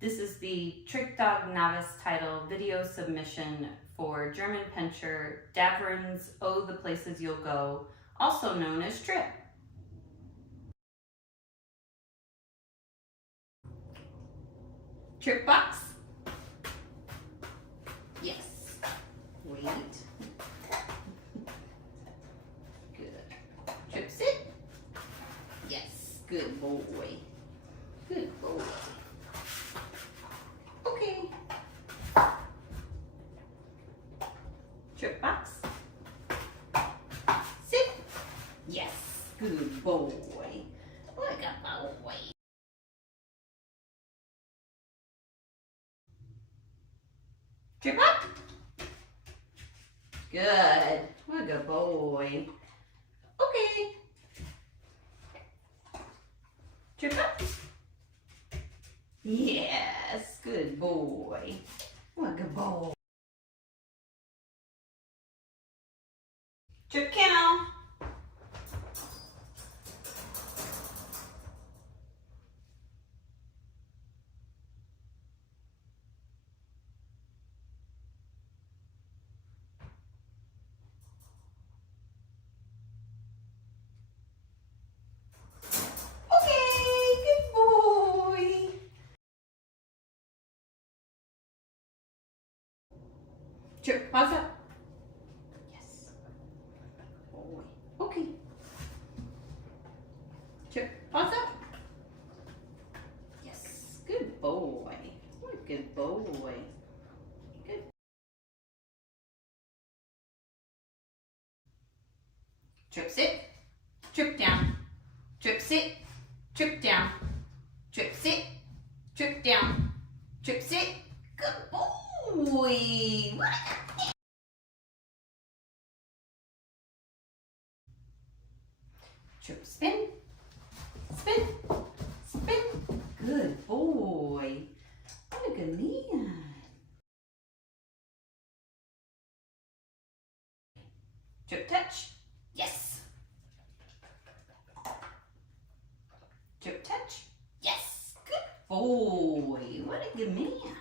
This is the Trick Dog Novice title video submission for German Pinscher, Davern's Oh the Places You'll Go, also known as Tripp. Tripp box. Yes. Wait. Good. Tripp sit. Yes. Good boy. Good boy. Okay. Tripp box. Sit. Yes. Good boy. Like a boy. Tripp up. Good. What a good boy. Okay. Tripp up. Yes. Good boy. What a good boy. Tripp kennel. Tripp, pause up. Yes. Boy. Okay. Tripp, pause up. Yes. Good boy. What a good boy. Good. Tripp sit. Tripp down. Tripp sit. Tripp down. Tripp sit. Tripp down. Tripp sit. Good boy. What a Tripp spin, spin, spin. Good boy. What a good man. Tripp touch. Yes. Tripp touch. Yes. Good boy. What a good man.